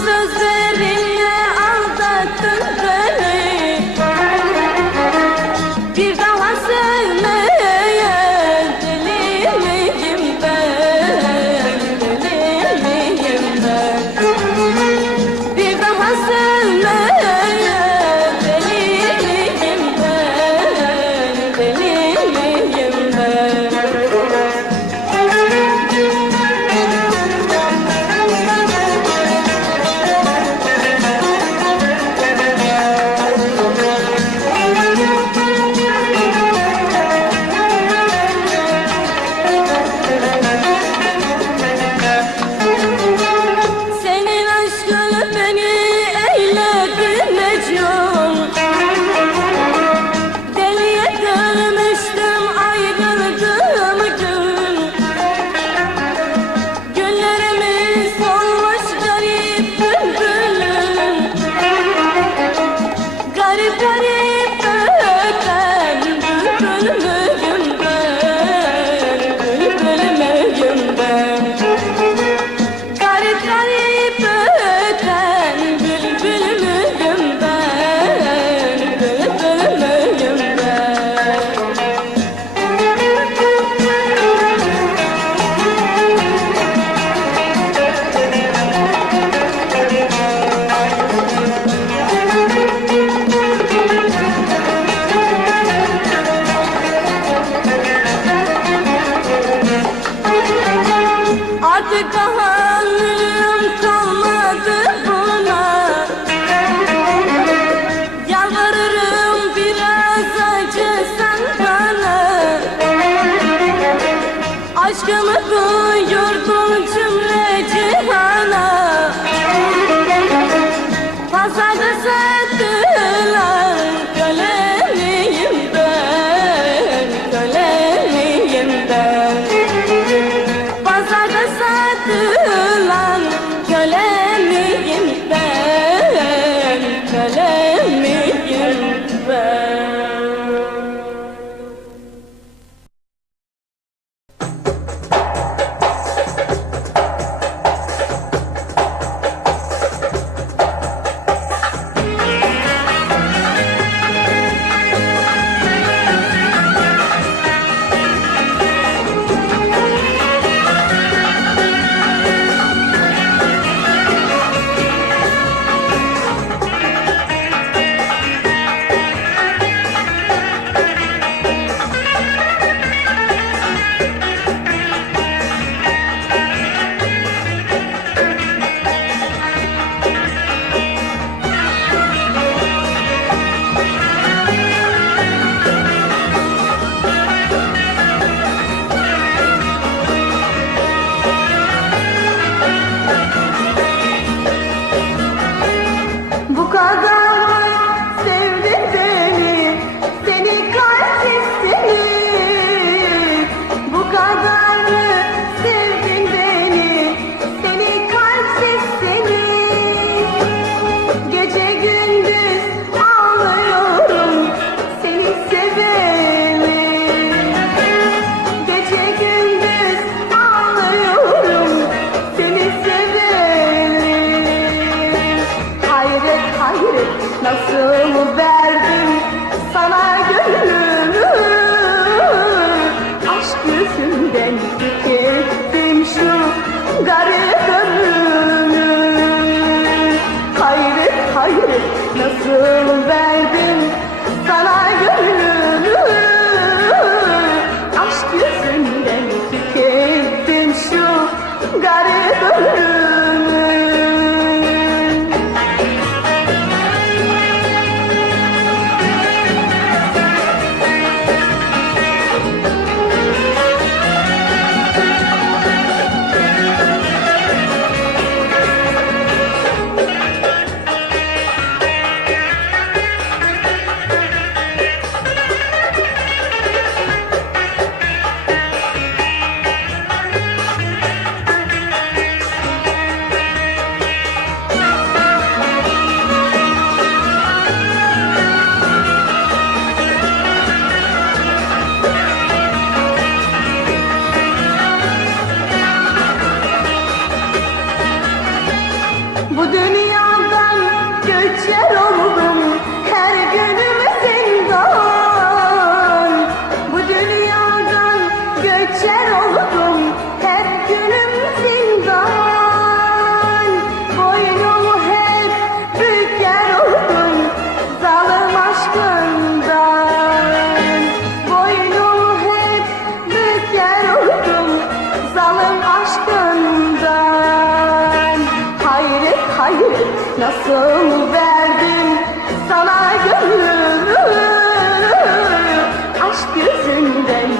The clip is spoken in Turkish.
sözlerin 我的你。Nasıl verdim sana gönlümü? Aşk yüzünden